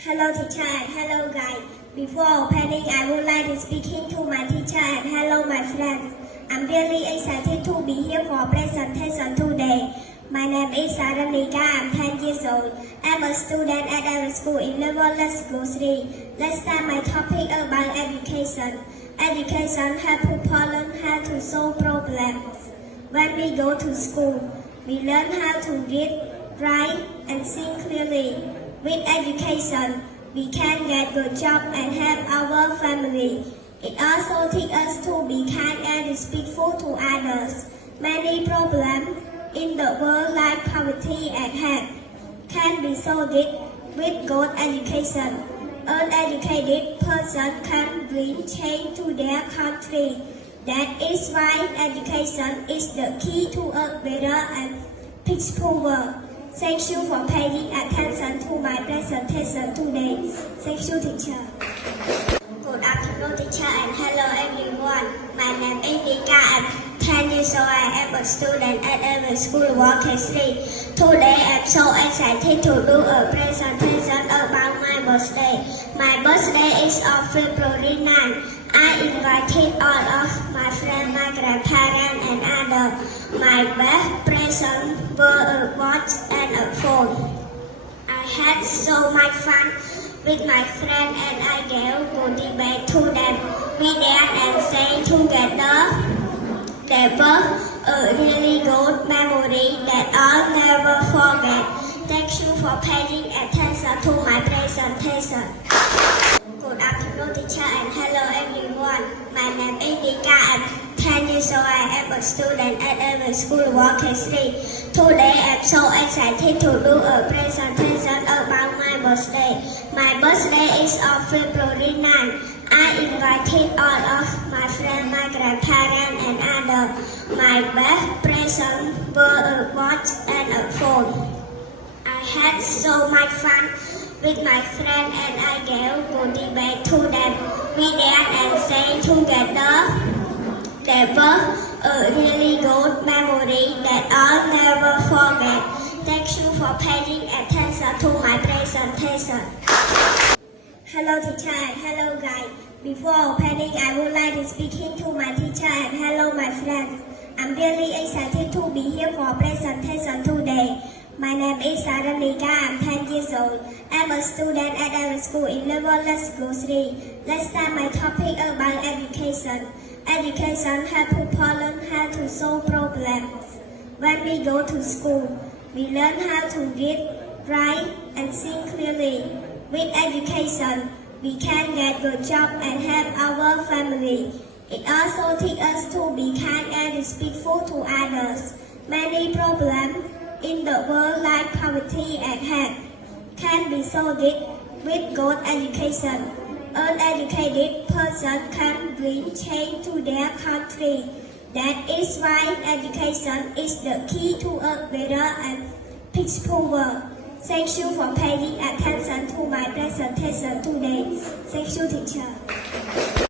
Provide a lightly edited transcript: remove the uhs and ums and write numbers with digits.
Hello teacher and hello guys. Before opening, I would like to speaking to my teacher and hello my friends. I'm really excited to be here for presentation today. My name is Saranika. I'm 10 years old. I'm a student at our school in level Let's Go 3. Let's start my topic about education. Education helps people learn how to solve problems. When we go to school, we learn how to read, write, and think clearly. With education, we can get good job and help our family. It also teaches us to be kind and respectful to others. Many problems in the world like poverty and hate can be solved with good education. An educated person can bring change to their country. That is why education is the key to a better and peaceful world. Thank you for paying attention to my presentation today. Thank you, teacher. Good afternoon, teacher, and hello, everyone. My name is Nika. I'm 10 years old. I am a student at our school, K3. Today, I'm so excited to do a presentation about my birthday. My birthday is on February 9. I invited all of my friends, my grandparents, and others. My best present were a watch and a phone. I had so much fun with my friends and I gave good debate to them. We danced and sang together. They were a really good memory that I'll never forget. Thank you for paying attention to my presentation. Good afternoon, teacher, and hello, everyone. My name is Nika. I'm 10 years old. I am a student at our school, K3. Today, I'm so excited to do a presentation about my birthday. My birthday is on February 9. I invited all of my friends, my grandparents, and others. My best present were a watch and a phone. I had so much fun with my friends and I gave good debate to them. We danced and sang together. They were a really good memory that I'll never forget. Thank you for paying attention to my presentation. Hello teacher and hello guys. Before opening, I would like to speaking to my teacher and hello my friends. I'm really excited to be here for presentation today. My name is Saranika. I'm 10 years old. I'm a student at our school in level Let's Go 3. Let's start my topic about education. Education helps people learn how to solve problems. When we go to school, we learn how to read, write, and think clearly. With education, we can get good job and help our family. It also teaches us to be kind and respectful to others. Many problems in the world like poverty and hate can be solved with good education. An educated person can bring change to their country. That is why education is the key to a better and peaceful world. Thank you for paying attention to my presentation today. Thank you, teacher.